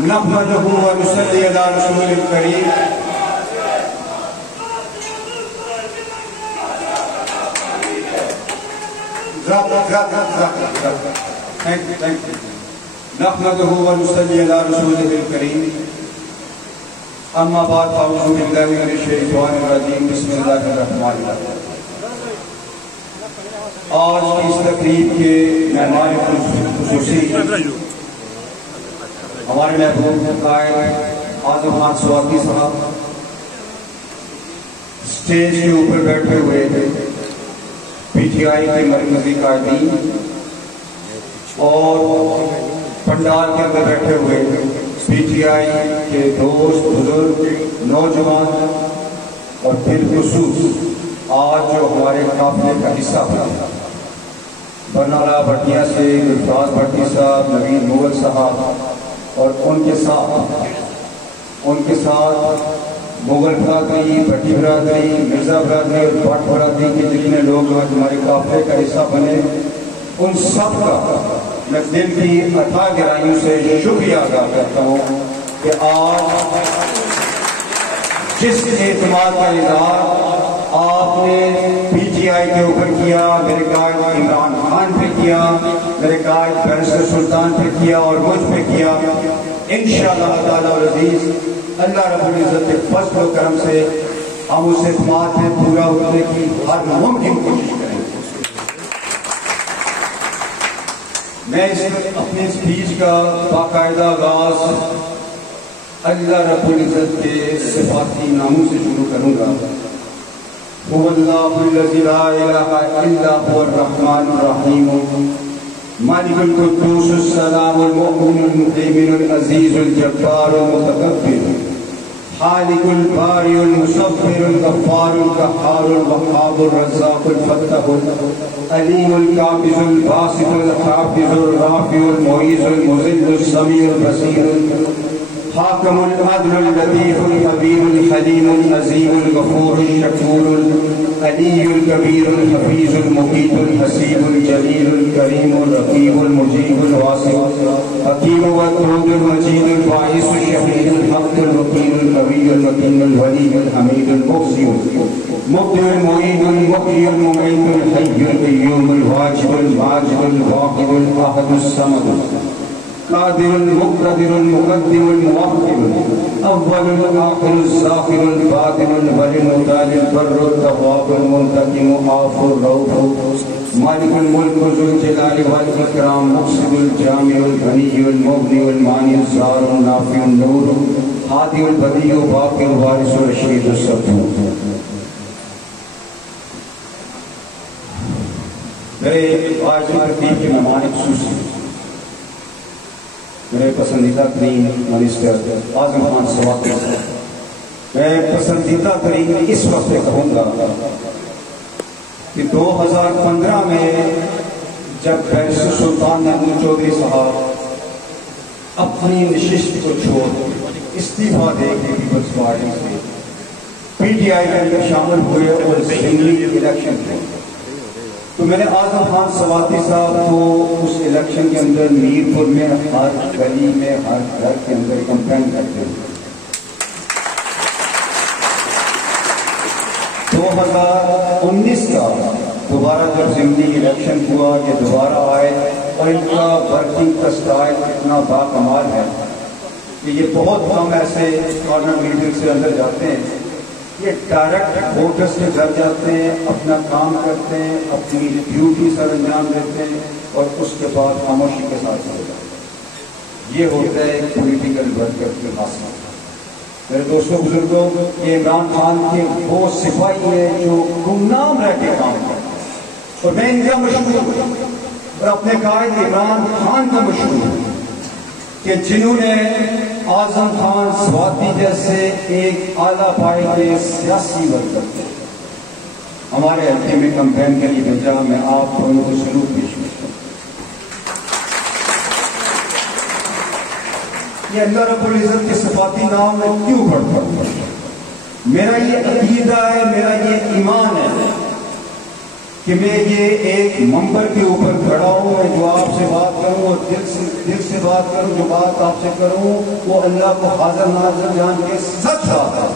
نحمدہ و نصلی علی رسول الکریم. نحمدہ و نصلی علی رسول الکریم. اما بعد فاعوذ باللہ من الشیطان الرجیم. بسم اللہ الرحمن الرحیم. آج کی اس تقریب کے مہمان خصوصی ہمارے محبوب قائد اعظم خان سواتی صاحب اسٹیج کے اوپر بیٹھے ہوئے پی ٹی آئی کے مرکزی قائدین اور پنڈال کے اندر بیٹھے ہوئے پی ٹی آئی کے دوست بزرگ نوجوان اور بالخصوص آج جو ہمارے قافلے کا حصہ بنا برنالہ بھٹیا سے گلفراز بھٹی صاحب، نوید مغل صاحب اور ان کے ساتھ مغل برادری، بھٹی برادری، مرزا برادری اور بٹ برادری کے جتنے لوگ آج ہمارے قافلے کا حصہ بنے، ان سب کا میں دل کی عطا گرائیوں سے شکریہ ادا کرتا ہوں کہ آج جس اعتماد کا اظہار آپ نے پی ٹی آئی کے اوپر کیا، میرے قائد عمران خان پہ کیا، میرے قائد بیرسٹر سلطان پہ کیا اور مجھ پہ کیا، انشاءاللہ تعالیٰ العزیز اللہ رب العزت کے فضل و کرم سے ہم اس اعتماد میں پورا ہونے کی ہر ممکن کوشش کریں گے. میں اپنے اسپیچ کا باقاعدہ آغاز اللہ رب العزت کے صفاتی ناموں سے شروع کروں گا. هو اللہ الذی لا الہ الا هو الرحمن الرحیم مالک القدوس السلام المؤمن المهيمن العزیز الجبار المتکبر خالق البارئ المصور الغفار القهار الوهاب الرزاق الفتاح العلیم القابض الباسط الحافظ الرافع المعیز المذل السمیع البصیر حاکم العدل اللطیف الخبیر الحلیم العظیم الغفور الشکور العلی الکبیر الحفیظ المقیت الحسیب الجلیل الکریم الرقیب المجیب الواسع حکیم ودود المجید الباعث الشهید الحق الوکیل القوی المتین الولی الحمید المحصی مبدع المعید المحیی الممیت الحی القیوم الواجب الماجد الواحد الاحد الصمد قادر المقتدر المقدم المؤخر اول الاخر الزاخر الباطن الولي المتعال البر التواب المنتقم العفو الرؤوف مالك الملك ذو الجلال والاكرام مقصد الجامع الغني المغني المانع الزار النافع النور هادي البديع باقي الوارث الرشيد الصبور. میرے آج کی تقریب کے مہمان خصوصی میرے پسندیدہ ترین منسٹر اعظم خان سواتی صاحب. میں پسندیدہ ترین اس وقت کہوں گا کہ 2015 میں جب بیرسٹر سلطان محمود چودھری صاحب اپنی نشست کو چھوڑ استعفیٰ دے کے پیپلز پارٹی سے پی ٹی آئی کے اندر شامل ہوئے اور اسمبلی الیکشن ہوئے، تو میں نے اعظم خان سواتی صاحب کو اس الیکشن کے اندر میرپور میں ہر گلی میں ہر گھر کے اندر کمپین کرتے ہوئے 2019 کا دوبارہ جب اسمبلی الیکشن ہوا، یہ دوبارہ آئے اور ان کا ورکنگ کا سٹائل اتنا باکمال ہے کہ یہ بہت کم ایسے کارنر میٹنگ سے اندر جاتے ہیں، یہ ڈائریکٹ ووٹرز کے گھر جاتے ہیں، اپنا کام کرتے ہیں، اپنی ڈیوٹی سر انجام دیتے ہیں اور اس کے بعد خاموشی کے ساتھ چلے جاتے ہیں. یہ ہوتا ہے پولیٹیکل ورکر کی خاصیت. میرے دوستوں بزرگوں، یہ عمران خان کے وہ سپاہی ہیں جو گمنام رہ کے کام کرتے ہیں اور میں ان کا مشہور ہوں اور اپنے قائد عمران خان کا مشہور ہوں کہ جنہوں نے اعظم خان سواتی جیسے ایک اعلیٰ پائے کے سیاسی ورکر کو ہمارے حلقے میں کمپین کے لیے بھیجا. میں آپ کو ان کو سلوک پیش کرتا ہوں. یہ اللہ رب العزت کے صفاتی نام میں کیوں پڑھتا ہوں؟ میرا یہ عقیدہ ہے، میرا یہ ایمان ہے کہ میں یہ ایک منبر کے اوپر کھڑا ہوں، میں جو آپ سے بات کروں اور دل سے بات کروں، جو بات آپ سے کروں وہ اللہ کو حاضر ناظر جان کے سچ بات ہے.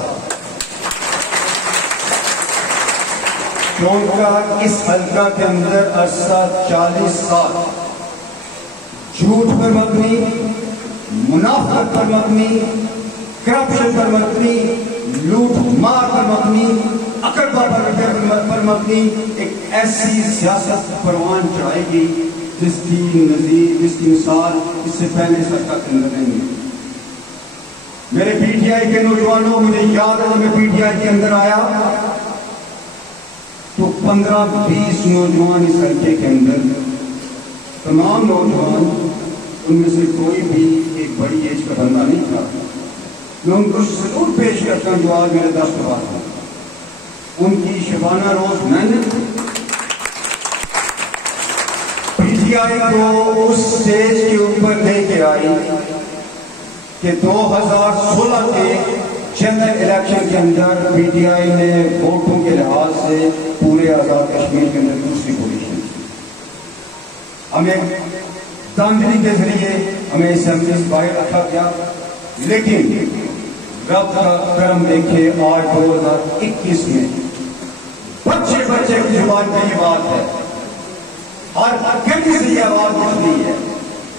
کیونکہ اس حلقہ کے اندر عرصہ 40 سال جھوٹ پر مبنی، منافقت پر مبنی، کرپشن پر مبنی، لوٹ مار پر مبنی، اقربا پر مبنی ایک ایسی سیاست پروان چڑھائے گی جس کی نظیر، جس کی مثال اس سے پہلے اس حلقہ کے اندر نہیں ہے. میرے پی ٹی آئی کے نوجوانوں، مجھے یاد ہے جب میں پی ٹی آئی کے اندر آیا تو 15-20 نوجوان اس حلقے کے اندر، تمام نوجوان، ان میں سے کوئی بھی ایک بڑی ایج کا بندہ نہیں تھا. میں ان کو سلوٹ پیش کرتا ہوں جو آج میرے دست بات ہیں. ان کی شبانہ روز محنت پی ٹی آئی کو اس سٹیج کے اوپر لے کے آئی کہ 2016 کے جنرل الیکشن کے اندر پی ٹی آئی نے ووٹوں کے لحاظ سے پورے آزاد کشمیر کے اندر دوسری پوزیشن کی. ہمیں دھاندلی کے ذریعے ہمیں اسمبلی سے باہر رکھا گیا، لیکن رب کا کرم دیکھے آج 2021 میں بچے کی زبان پہ یہ بات ہے، ہر گلی سے یہ آواز اٹھ رہی ہے،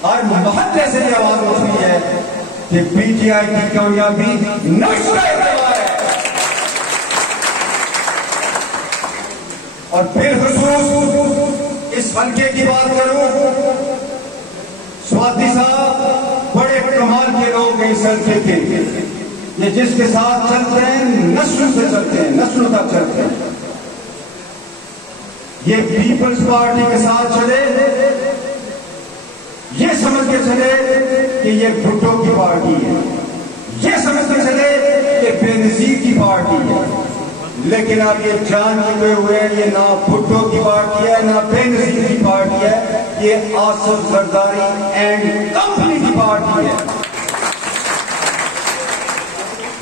ہر محلے سے یہ آواز اٹھ رہی ہے کہ پی ٹی آئی کی کامیابی نقشہ اعتبار ہے. اور بالخصوص اس حلقے کی بات کروں، سوادی صاحب بڑے کمال کے لوگ ہیں اس حلقے کے. یہ جس کے ساتھ چلتے ہیں نسلوں سے چلتے ہیں، نسلوں تک چلتے ہیں. یہ پیپلز پارٹی کے ساتھ چلے، یہ سمجھ کے چلے کہ یہ بھٹو کی پارٹی ہے، یہ سمجھ کے چلے کہ بے نظیر کی پارٹی ہے. لیکن آپ یہ جان چکے ہوئے ہیں یہ نہ بھٹو کی پارٹی ہے نہ بے نظیر کی پارٹی ہے، یہ آصف زرداری اینڈ کمپنی کی پارٹی ہے.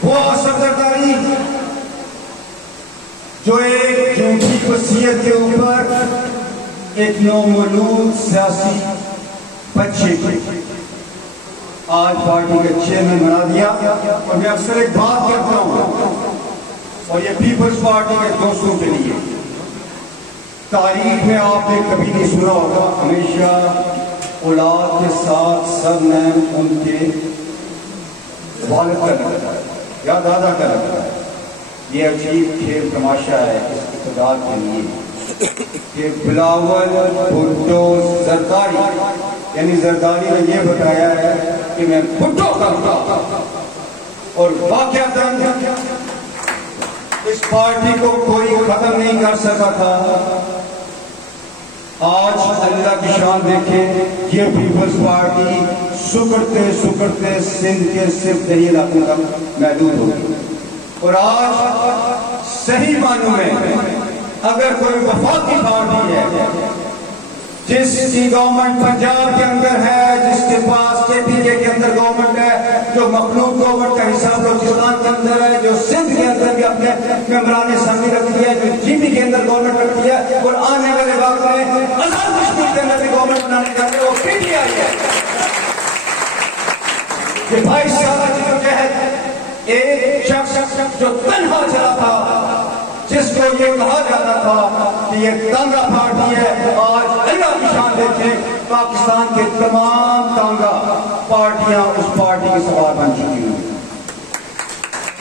وہ آصف زرداری جو ایک جھوٹی وصیت کے اوپر ایک نومولود سیاسی بچے کو آج پارٹی کے چیئرمین بنا دیا. اور میں اکثر ایک بات کرتا ہوں اور یہ پیپلز پارٹی کے دوستوں کے لیے، تاریخ میں آپ نے کبھی نہیں سنا ہوگا، ہمیشہ اولاد کے ساتھ سب نے ان کے والد کا لگتا ہے یا دادا کا لگتا ہے. یہ عجیب کھیل تماشا ہے اس اقتدار کے لیے کہ بلاول بھٹو زرداری، یعنی زرداری نے یہ بتایا ہے کہ میں بھٹو کرتا اور واقعتاً اس پارٹی کو کوئی ختم نہیں کر سکا تھا. آج اللہ کی شان دیکھیں، یہ پیپلز پارٹی سکڑتے سندھ کے صرف دیہی علاقوں تک محدود ہو گئی. اور آج صحیح معنوں میں اگر کوئی وفاقی پارٹی ہے جس کی گورنمنٹ پنجاب کے اندر ہے، جس کے پاس کے پی کے اندر گورنمنٹ ہے، جو مخلوق گورنمنٹ کا حصہ بلوچستان کے اندر ہے، جو سندھ کے اندر بھی اپنے ممبران اسمبلی رکھتی ہے، جو جی پی کے اندر گورنمنٹ رکھتی ہے، اور آنے والے وقت میں آزاد کشمیر کے اندر بھی گورنمنٹ بنانے کا وہ پی ٹی آئی ہے. کہ بھائی صاحب جو تحت ایک شخص جو تنہا چلا تھا، جس کو یہ کہا جاتا تھا کہ یہ تانگا پارٹی ہے، آج اللہ کی شان دیکھیں پاکستان کے تمام تانگا پارٹیاں اس پارٹی کے سوار بن چکی ہیں.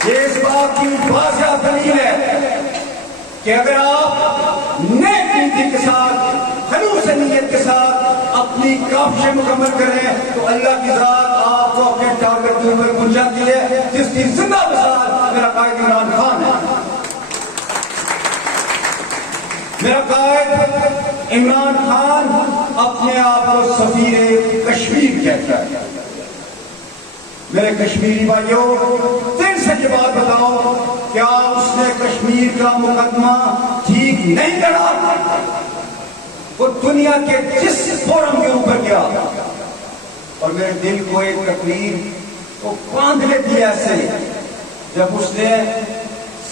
یہ اس بات کی واضح دلیل ہے کہ اگر آپ نیک نیتی کے ساتھ، خلوص نیت کے ساتھ اپنی کاوشیں مکمل کریں تو اللہ کی ذات آپ کو اپنے ٹارگٹ کے اوپر پہنچاتی ہے، جس کی زندہ مثال میرا قائد عمران خان ہے. میرا قائد عمران خان اپنے آپ کو سفیر کشمیر کہتا ہے. میرے کشمیری بھائیوں، دل سے یہ بات بتاؤ، کیا اس نے کشمیر کا مقدمہ ٹھیک نہیں لڑا؟ وہ دنیا کے جس فورم کے اوپر گیا اور میرے دل کو ایک تقریر کو باندھ لیتی ہے ایسے، جب اس نے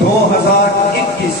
2021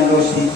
LOC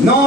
9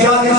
40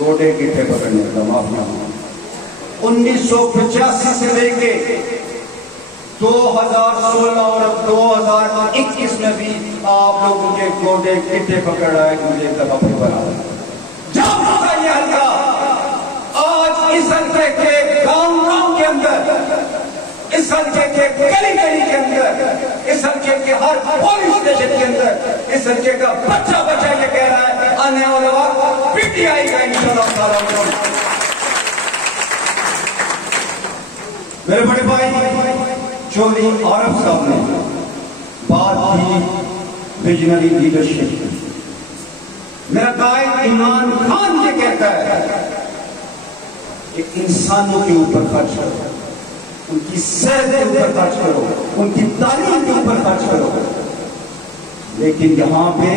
گوڈے گٹھے پکڑنے کا معافیا 1985 سے لے کے 2016 اور 2021 میں بھی آپ لوگ مجھے گوڈے گٹھے پکڑ رہے ہیں، مجھے دفعہ پھر بنا رہے ہیں۔ جب ہوتا یہ حلقہ آج اس حلقے کے گاؤں گاؤں کے اندر، اس حلقے کے گلی گلی کے اندر، اس حلقے کے ہر پولیس اسٹیشن کے اندر اس حلقے کا بچہ بچہ یہ کہہ رہا ہے آنے والا وقت پی ٹی آئی کا انشاءاللہ تعالیٰ۔ میرے بڑے بھائی چودھری عارف صاحب نے بات کی ویژنری لیڈرشپ۔ میرا قائد عمران خان یہ کہتا ہے کہ انسانوں کے اوپر خرچ کرو، ان کی صحت کے اوپر خرچ کرو، ان کی تعلیم کے اوپر خرچ کرو۔ لیکن یہاں پہ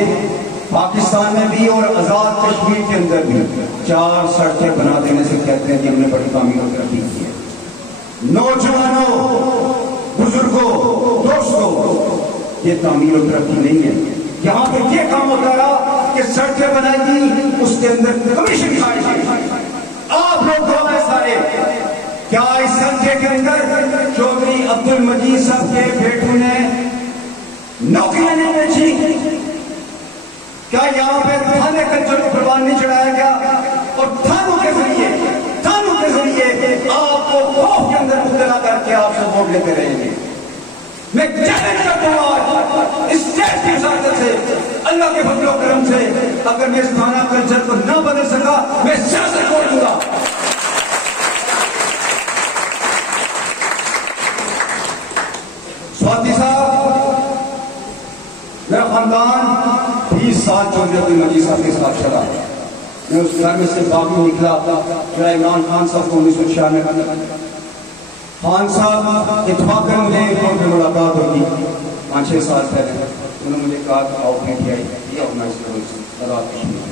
پاکستان میں بھی اور آزاد کشمیر کے اندر بھی 4 سڑکیں بنا دینے سے کہتے ہیں کہ ہم نے بڑی تعمیر و ترقی کی ہے۔ نوجوانوں، بزرگوں، دوستوں، یہ تعمیر و ترقی نہیں ہے۔ یہاں پہ یہ کام ہوتا رہا کہ سڑکیں بنائی گی، اس کے اندر کمیشن کھائی گئی۔ آپ لوگ ہیں سارے، کیا اس حلقے کے اندر چودھری عبد المجید صاحب کے بیٹوں نے نوکریاں نہیں بیچی؟ کیا یہاں پہ تھانے کلچر کو پروان نہیں چڑھایا گیا؟ اور تھانوں کے ذریعے آپ کو خوف کے اندر مبتلا کر کے آپ سے ووٹ لیتے رہیں گے۔ میں چیلنج کرتا ہوں آج اس اسٹیج کی سعادت سے، اللہ کے فضل و کرم سے، اگر میں اس تھانہ کلچر کو نہ بدل سکا میں سیاست چھوڑ دوں گا۔ سواتی صاحب، میرا خاندان 20 سال چودھری عبد المجید صاحب کے ساتھ چلا۔ میں اس گھر میں سے باغی نکلا میرا عمران خان صاحب کو 1996 میں خان صاحب اتفاقاً مجھے ایئرپورٹ میں ملاقات ہوگی 5-6 سال پہلے۔ انہوں نے مجھے کہا کہ آؤ PTI یہ آرگنائز کرو آزاد کشمیر۔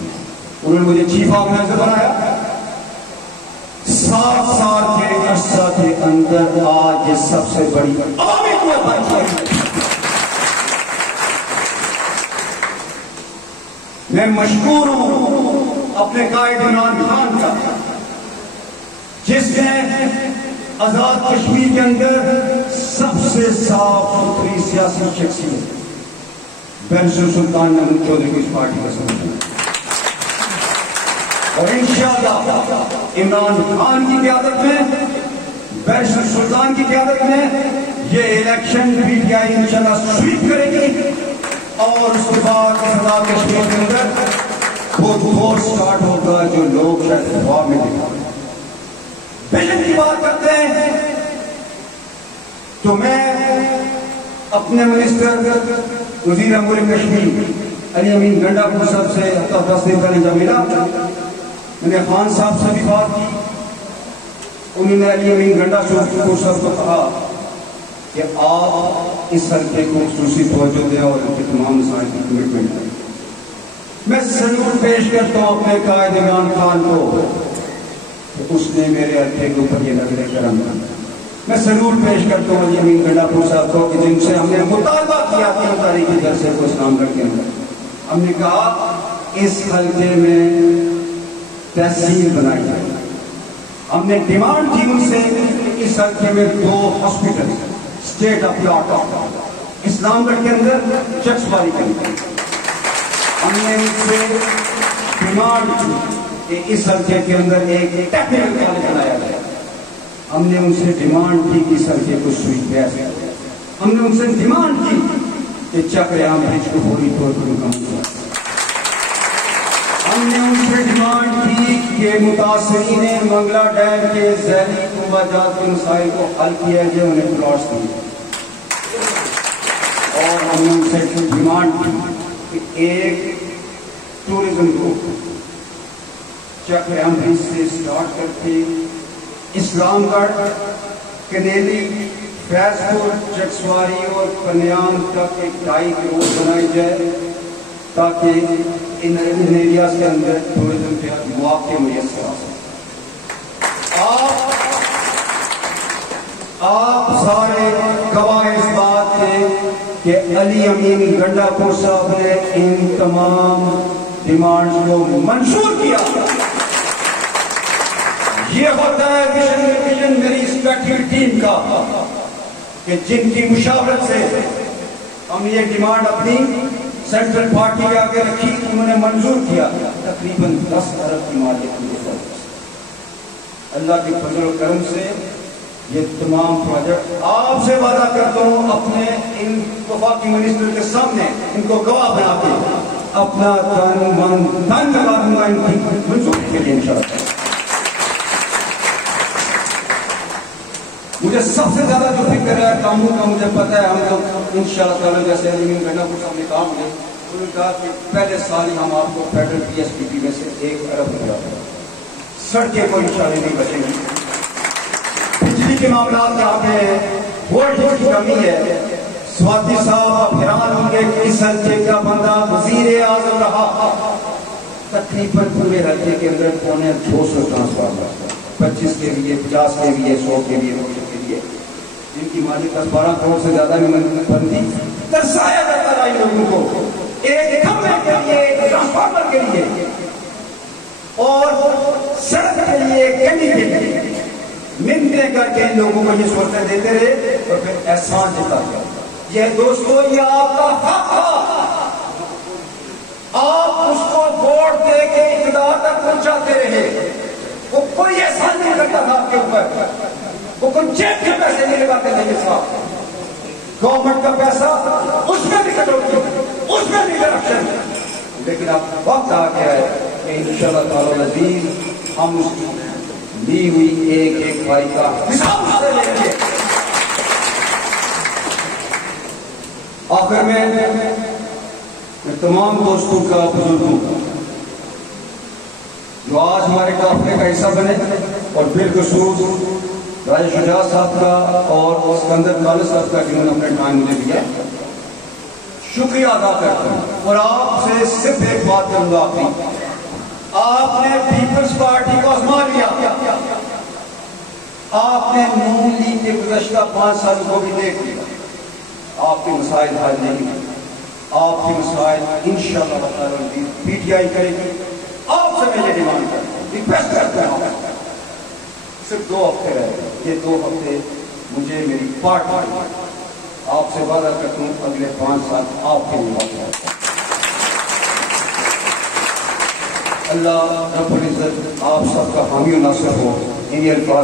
انہوں نے مجھے چیف آرگنائزر بنایا۔ 7 سال کے عرصہ کے اندر آج یہ سب سے بڑی عوامی قوت بن گئی۔ میں مشکور ہوں اپنے قائد عمران خان کا، جس نے آزاد کشمیر کے اندر سب سے صاف ستھری سیاسی شخصیت بیرسٹر سلطان محمود چودھری کو اس پارٹی کا سمجھا، اور انشاءاللہ عمران خان کی قیادت میں، بیرسٹر سلطان کی قیادت میں یہ الیکشن PTI انشاءاللہ سویپ کرے گی، اور اس کے بعد آزاد کشمیر کے اندر وہ دور سٹارٹ ہوگا جو لوگ شاید خواب میں دیکھا۔ ویژن کی بات کرتے ہیں تو میں اپنے منسٹر وزیر امور کشمیر علی امین گنڈا پور صاحب سے 10 دن پہلے جب ملا، میں نے خان صاحب سے بھی بات کی۔ انہوں نے علی امین گنڈا پور صاحب کو کہا کہ آپ اس حلقے کو خصوصی توجہ دیں اور ان کے تمام مسائل کی کمٹمنٹ کریں۔ میں سلوٹ پیش کرتا ہوں اپنے قائد عمران خان کو کہ اس نے میرے حلقے کے اوپر یہ نظر کرم کیا۔ میں سلوٹ پیش کرتا ہوں علی امین گنڈا پور صاحب کو کہ جن سے ہم نے مطالبہ کیا 3 تاریخی جلسے کو اسلام گڑھ کے اندر، ہم نے کہا اس حلقے میں تحصیل بنائی جائے۔ ہم نے ڈیمانڈ کی ان سے اس حلقے میں 2 hospital state of the art Islamgarh کے اندر، چکسواری کے اندر۔ ہم نے ان سے ڈیمانڈ کی کہ اس حلقے کے اندر ایک ٹیکنیکل کالج بنایا جائے۔ ہم نے ان سے ڈیمانڈ کی کہ اس حلقے کو سویپ کیا جائے۔ ہم نے ان سے ڈیمانڈ کی کہ چکریام برج کو فوری طور پر مکمل کیا۔ ہم نے ان سے ڈیمانڈ کی کہ متاثرین منگلا ڈیم کے ذیلی کنبہ جات کے مسائل کو حل کیا جائے، انہیں پلاٹس دیے۔ اور ہم نے ان سے ڈیمانڈ کی کہ ایک ٹورزم کو چکریام برج سے سٹارٹ کر کے اسلام گڑھ، کنیلی، فیض پور، چکسواری اور پنیام تک ایک 2.5 روڈ بنائی جائے تاکہ ان ایریاز کے اندر ٹورزم کے مواقع میسر آ سکیں۔ آپ سارے گواہ اس بات کے کہ علی امین گنڈا پور صاحب نے ان تمام ڈیمانڈز کو منظور کیا۔ یہ ہوتا ہے ویژن میری اس بیٹھی ٹیم کا کہ جن کی مشاورت سے ہم نے یہ ڈیمانڈ اپنی سینٹرل پارٹی کے آگے رکھی، انہوں نے منظور کیا تقریباً 10 ارب کی مالیت کی ضرورت۔ اللہ کے فضل و کرم سے یہ تمام پروجیکٹ آپ سے وعدہ کرتا ہوں اپنے ان وفاقی منسٹر کے سامنے ان کو گواہ بنا کے اپنا تن من دھن لگا دوں گا ان کی منظوری کے لیے انشاءاللہ۔ مجھے سب سے زیادہ جو فکر ہے کاموں کا، مجھے پتا ہے ہم لوگ انشاءاللہ تعالیٰ جیسے کرنا کچھ ہم نے کام لے، انہوں نے کہا کہ پہلے سال ہی ہم آپ کو فیڈرل پی ایس پی پی میں سے 1 ارب روپیہ دیں گے، سڑکیں کوئی انشاءاللہ نہیں بچیں گی، بجلی کے معاملات یہاں پہ ہیں، وولٹیج کی کمی ہے۔ سواتی صاحب آپ حیران ہوں گے کہ اس حلقے کا بندہ وزیر اعظم رہا، تقریباً پورے حلقے کے اندر 250 ٹرانسفارمر، 25 کے لیے، 50 کے لیے، 100 کے لیے، 200 کے لیے، جن کی مالی 10-12 کروڑ سے زیادہ میں بنتی، ترسایا جاتا رہا ان لوگوں کو ایک کھمبے کے لیے، ایک ٹرانسفارمر کے لیے اور سڑک کے لیے، گلی کے لیے منتیں کر کے ان لوگوں کو یہ صورتیں دیتے رہے اور پھر احسان جتا گیا۔ یہ دوستو یہ آپ کا حق تھا، آپ اس کو ووٹ دے کے اقتدار تک پہنچاتے رہے، وہ کوئی احسان نہیں کرتا تھا آپ کے اوپر، وہ کوئی جیب کے پیسے نہیں لگاتے تھے یہ صاحب، گورنمنٹ کا پیسہ اس میں بھی کٹوتی، اس میں بھی کرپشن، لیکن اب وقت آ گیا ہے کہ انشاءاللہ تعالی العزیز ہم اس کی لی ہوئی ایک ایک بھائی کا حساب سے لیں گے۔ آخر میں تمام دوستوں کا، بزرگوں کا جو آج ہمارے قافلے کا حصہ بنے اور بالخصوص راجہ شجاع صاحب کا اور اسکندر خالد صاحب کا جنہوں نے اپنے ٹائم مجھے دیا، شکریہ ادا کرتا ہوں اور آپ سے صرف ایک بات کروں گا اپنی، آپ نے پیپلز پارٹی کو آزما لیا، آپ نے نون لیگ کے گزشتہ 5 سال کو بھی دیکھ لیا، آپ کے مسائل حل نہیں ہیں، آپ کے مسائل انشاءاللہ تعالی پی ٹی آئی کرے گی۔ آپ سے میں یہ ڈیمانڈ کرتا ہوں، ریکویسٹ کرتا ہوں، صرف 2 ہفتے رہے، یہ 2 ہفتے مجھے میری پارٹی، آپ سے وعدہ کرتا ہوں اگلے 5 سال آپ کے لیے ہے۔ اللہ رب العزت آپ سب کا حامی و ناصر ہو۔ انہی الفاظ